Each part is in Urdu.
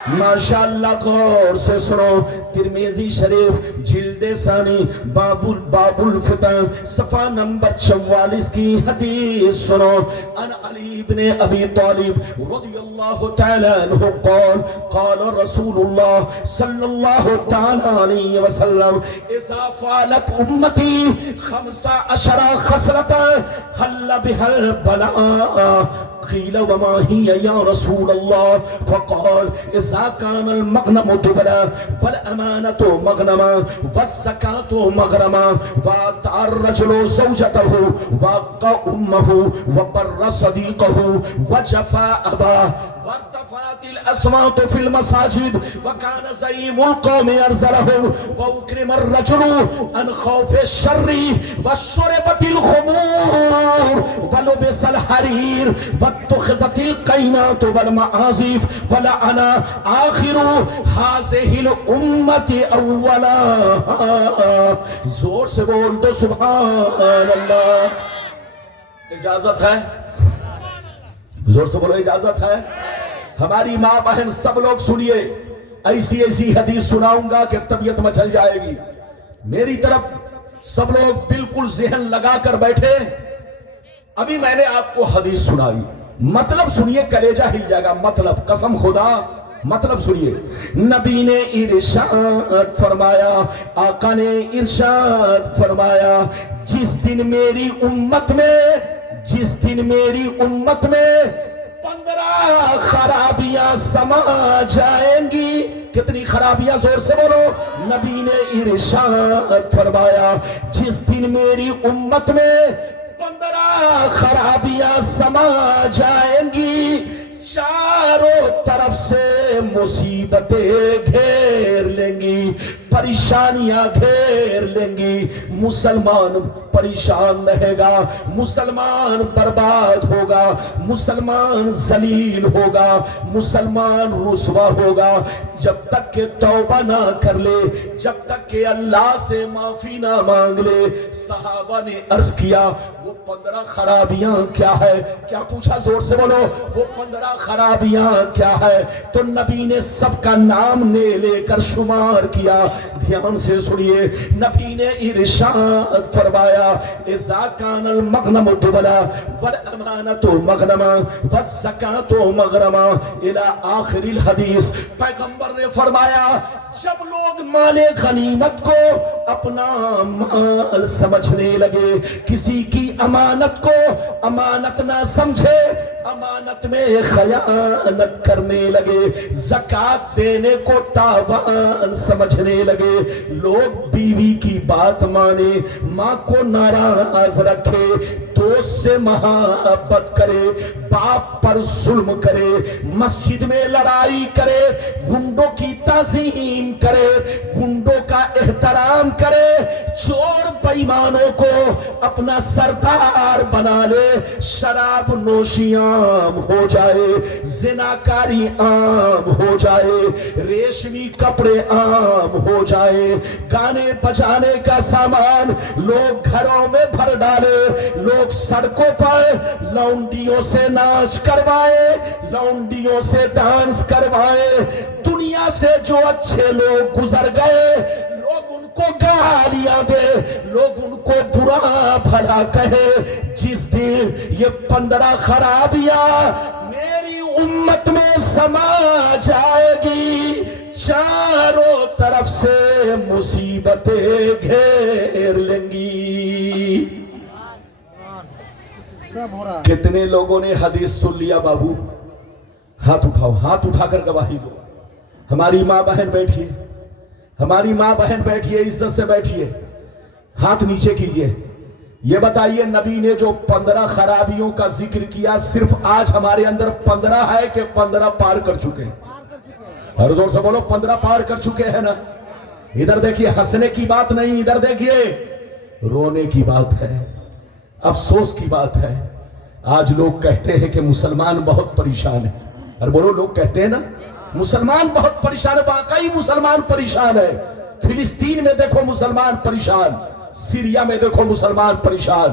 ماشاءاللہ غور سے سنو، ترمذی شریف جلد ثانی باب الفتن صفحہ نمبر 44 کی حدیث سنو۔ ان علی بن ابی طالب رضی اللہ تعالی عنہ قال قال رسول اللہ صلی اللہ تعالی علیہ وسلم اذا فعلت امتی 15 خصلتا حل بها البلاء قیل وما ہی یا رسول اللہ فقال اذا كان المغنم دبلا والامانة مغنما والزكاة مغرما واتى الرجل زوجته وقى امه وبر صديقه وجفى اباه وارتفعت الاصوات في المساجد وكان زعيم القوم يرزله واكرم الرجل عن خوف الشر وشربت الخمور ولبس الحرير واتخذت القينات والمعازف ولعن آخر هذه الامة اولا۔ زور سے بول دو سبحان اللہ۔ اجازت ہے؟ زور سے بولو اجازت ہے؟ ہماری ماں بہن سب لوگ سنیے، ایسی ایسی حدیث سناؤں گا کہ طبیعت مچل جائے گی۔ میری طرف سب لوگ بالکل ذہن لگا کر بیٹھے۔ ابھی میں نے آپ کو حدیث سنائی، مطلب سنیے، کلیجہ ہل جائے گا۔ مطلب قسم خدا، مطلب سنیے۔ نبی نے ارشاد فرمایا، آقا نے ارشاد فرمایا، جس دن میری امت میں 15 خرابیاں سما جائیں گی۔ کتنی خرابیاں؟ زور سے بولو۔ نبی نے ارشاد فرمایا، جس دن میری امت میں 15 خرابیاں سما جائیں گی، چاروں طرف سے مصیبتیں گھیر لیں گی، پریشانیاں گھیر لیں گی۔ مسلمان پریشان رہے گا، مسلمان برباد ہوگا، مسلمان ذلیل ہوگا، مسلمان رسوا ہوگا، جب تک کہ توبہ نہ کر لے، جب تک کہ اللہ سے معافی نہ مانگ لے۔ صحابہ نے عرض کیا، وہ 15 خرابیاں کیا ہے؟ کیا پوچھا؟ زور سے بولو، وہ 15 خرابیاں کیا ہے؟ تو نبی نے سب کا نام لے کر شمار کیا۔ دھیان سے سنیے، نبی نے ارشاد فرمایا، اذا كان المغنم دبلا والامانة مغنما والزكاة مغرما الى آخر الحدیث۔ پیغمبر نے فرمایا، جب لوگ مال غنیمت کو اپنا مال سمجھنے لگے، کسی کی امانت کو امانت نہ سمجھے، امانت میں خیانت کرنے لگے، زکوٰۃ دینے کو تاوان سمجھنے لگے، لوگ بیوی کی بات مانے، ماں کو ناراض رکھے، دوست سے محبت کرے، باپ پر ظلم کرے، مسجد میں لڑائی کرے، گنڈوں کی تعظیم کرے، گنڈوں کا احترام کرے، چور بےایمانوں کو اپنا سردار بنا لے، شراب نوشی عام ہو جائے، زناکاری عام ہو جائے، ریشمی کپڑے عام ہو جائے، گانے بجانے کا سامان لوگ گھروں میں بھر ڈالے، لوگ سڑکوں پر لونڈیوں سے ناچ کروائے، لونڈیوں سے ڈانس کروائے، دنیا سے جو اچھے لوگ گزر گئے لوگ ان کو گالیاں دے، لوگ ان کو برا بھلا کہے۔ جس دن یہ 15 خرابیاں میری امت میں سما جائے گی، چاروں طرف سے مصیبتیں گھیر لیں گی۔ کتنے لوگوں نے حدیث سن لیا بابو؟ ہاتھ اٹھاؤ، ہاتھ اٹھا کر گواہی دو۔ ہماری ماں بہن بیٹھیے، ہماری ماں بہن بیٹھیے، عزت سے بیٹھیے، ہاتھ نیچے کیجئے۔ یہ بتائیے، نبی نے جو 15 خرابیوں کا ذکر کیا، صرف آج ہمارے اندر 15 ہے کہ 15 پار کر چکے ہیں؟ اور زور سے بولو، 15 پار کر چکے ہیں نا؟ ادھر دیکھیے، ہنسنے کی بات نہیں، ادھر دیکھیے، رونے کی بات ہے، افسوس کی بات ہے۔ آج لوگ کہتے ہیں کہ مسلمان بہت پریشان ہے، اور بولو، لوگ کہتے ہیں نا مسلمان بہت پریشان ہے، واقعی مسلمان پریشان ہے۔ فلسطین میں دیکھو مسلمان پریشان، سیریا میں دیکھو مسلمان پریشان،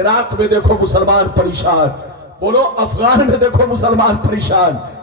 عراق میں دیکھو مسلمان پریشان، بولو افغان میں دیکھو مسلمان پریشان۔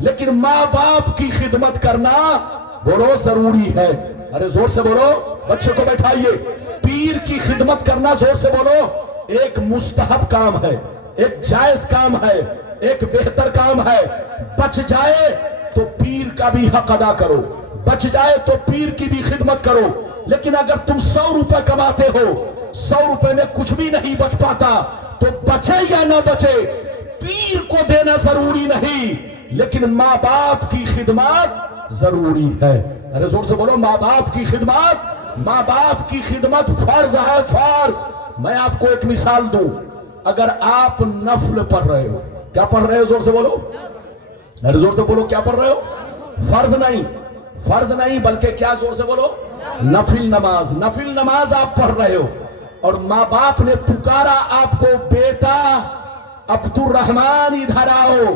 لیکن ماں باپ کی خدمت کرنا بولو ضروری ہے. ارے زور سے بولو, بچے کو بیٹھائیے. پیر کی خدمت کرنا, زور سے بولو, ایک مستحب کام ہے, ایک جائز کام ہے, ایک بہتر کام ہے. بچ جائے تو پیر کا بھی حق ادا کرو, بچ جائے تو پیر کی بھی خدمت کرو. لیکن اگر تم 100 روپے کماتے ہو, 100 روپے میں کچھ بھی نہیں بچ پاتا, تو بچے یا نہ بچے پیر کو دینا ضروری نہیں, لیکن ماں باپ کی خدمت ضروری ہے. ارے زور سے بولو, ماں باپ کی خدمت, ماں باپ کی خدمت فرض ہے, فرض. میں آپ کو ایک مثال دوں. اگر آپ نفل پڑھ رہے ہو, کیا پڑھ رہے ہو, زور سے بولو, ارے زور سے بولو, کیا پڑھ رہے ہو, فرض نہیں, فرض نہیں بلکہ کیا, زور سے بولو, نفل نماز. نفل نماز آپ پڑھ رہے ہو اور ماں باپ نے پکارا آپ کو, بیٹا عبد الرحمن ادھر آؤ.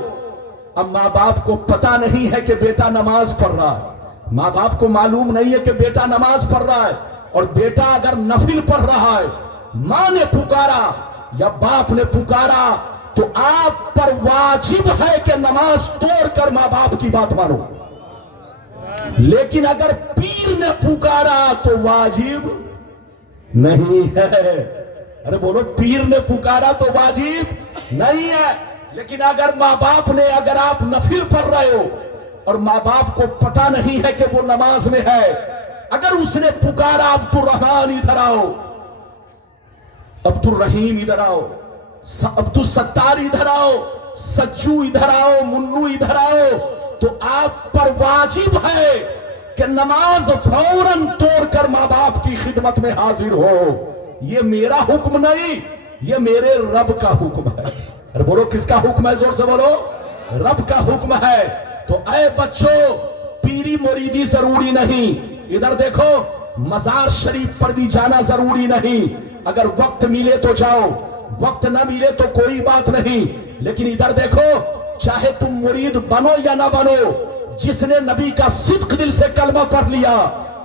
اب ماں باپ کو پتا نہیں ہے کہ بیٹا نماز پڑھ رہا ہے, ماں باپ کو معلوم نہیں ہے کہ بیٹا نماز پڑھ رہا ہے, اور بیٹا اگر نفل پڑھ رہا ہے, ماں نے پکارا یا باپ نے پکارا, تو آپ پر واجب ہے کہ نماز توڑ کر ماں باپ کی بات مانو. لیکن اگر پیر نے پکارا تو واجب نہیں ہے. ارے بولو, پیر نے پکارا تو واجب نہیں ہے. لیکن اگر ماں باپ نے, اگر آپ نفل پڑھ رہے ہو اور ماں باپ کو پتا نہیں ہے کہ وہ نماز میں ہے, اگر اس نے پکارا عبد الرحمن ادھر آؤ, عبد الرحیم ادھر آؤ, عبد الستار ادھر آؤ, سچو ادھر آؤ, منو ادھر آؤ, تو آپ پر واجب ہے کہ نماز فوراً توڑ کر ماں باپ کی خدمت میں حاضر ہو. یہ میرا حکم نہیں, یہ میرے رب کا حکم ہے. ارے بولو, کس کا حکم ہے, زور سے بولو, رب کا حکم ہے. تو اے بچوں, پیری مریدی ضروری نہیں. ادھر دیکھو, مزار شریف پر بھی جانا ضروری نہیں. اگر وقت ملے تو جاؤ, وقت نہ ملے تو کوئی بات نہیں. لیکن ادھر دیکھو, چاہے تم مرید بنو یا نہ بنو, جس نے نبی کا صدق دل سے کلمہ پڑھ لیا,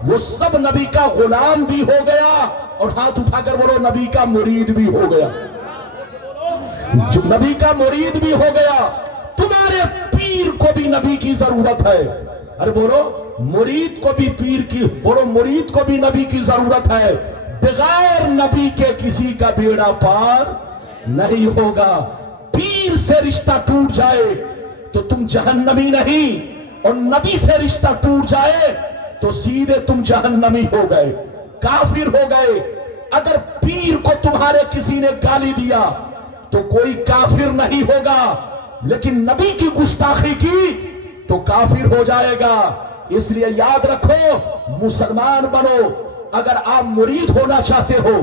وہ سب نبی کا غلام بھی ہو گیا, اور ہاتھ اٹھا کر بولو, نبی کا مرید بھی ہو گیا. جو نبی کا مرید بھی ہو گیا. تمہارے پیر کو بھی نبی کی ضرورت ہے. ارے بولو, مرید کو بھی پیر کی, بولو, مرید کو بھی نبی کی ضرورت ہے. بغیر نبی کے کسی کا بیڑا پار نہیں ہوگا. پیر سے رشتہ ٹوٹ جائے تو تم جہنمی نہیں, اور نبی سے رشتہ ٹوٹ جائے تو سیدھے تم جہنمی ہو گئے, کافر ہو گئے. اگر پیر کو تمہارے کسی نے گالی دیا تو کوئی کافر نہیں ہوگا, لیکن نبی کی گستاخی کی تو کافر ہو جائے گا. اس لیے یاد رکھو, مسلمان بنو. اگر آپ مرید ہونا چاہتے ہو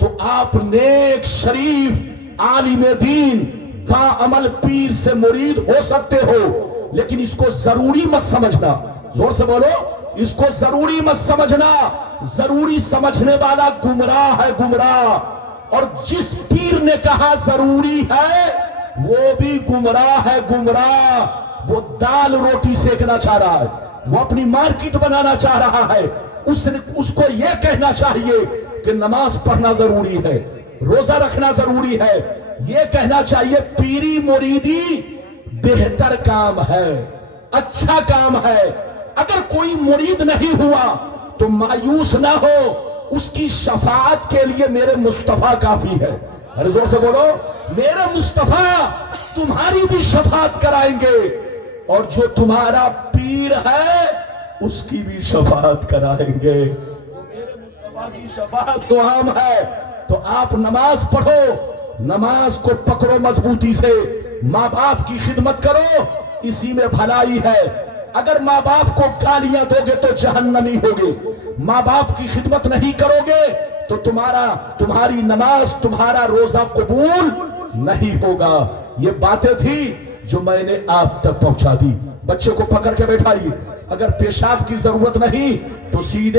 تو آپ نیک, شریف, عالم دین, با عمل پیر سے مرید ہو سکتے ہو, لیکن اس کو ضروری مت سمجھنا. زور سے بولو, اس کو ضروری مت سمجھنا. ضروری سمجھنے والا گمراہ ہے, گمراہ. اور جس پیر نے کہا ضروری ہے وہ بھی گمراہ ہے, گمراہ. وہ دال روٹی سیکنا چاہ رہا ہے, وہ اپنی مارکیٹ بنانا چاہ رہا ہے. اس کو یہ کہنا چاہیے کہ نماز پڑھنا ضروری ہے, روزہ رکھنا ضروری ہے. یہ کہنا چاہیے پیری مریدی بہتر کام ہے, اچھا کام ہے. اگر کوئی مرید نہیں ہوا تو مایوس نہ ہو, اس کی شفاعت کے لیے میرے مصطفیٰ کافی ہے. ارے زور سے بولو, میرے مصطفیٰ تمہاری بھی شفاعت کرائیں گے, اور جو تمہارا پیر ہے اس کی بھی شفاعت کرائیں گے. میرے مصطفیٰ کی شفاعت تو عام ہے. تو آپ نماز پڑھو, نماز کو پکڑو مضبوطی سے, ماں باپ کی خدمت کرو, اسی میں بھلائی ہے. اگر ماں باپ کو گالیاں دو گے تو جہنمی ہوگے, ماں باپ کی خدمت نہیں کرو گے تو تمہاری نماز, تمہارا روزہ قبول نہیں ہوگا. یہ باتیں تھی جو میں نے آپ تک پہنچا دی. بچے کو پکڑ کے بیٹھائیے, اگر پیشاب کی ضرورت نہیں تو سیدھے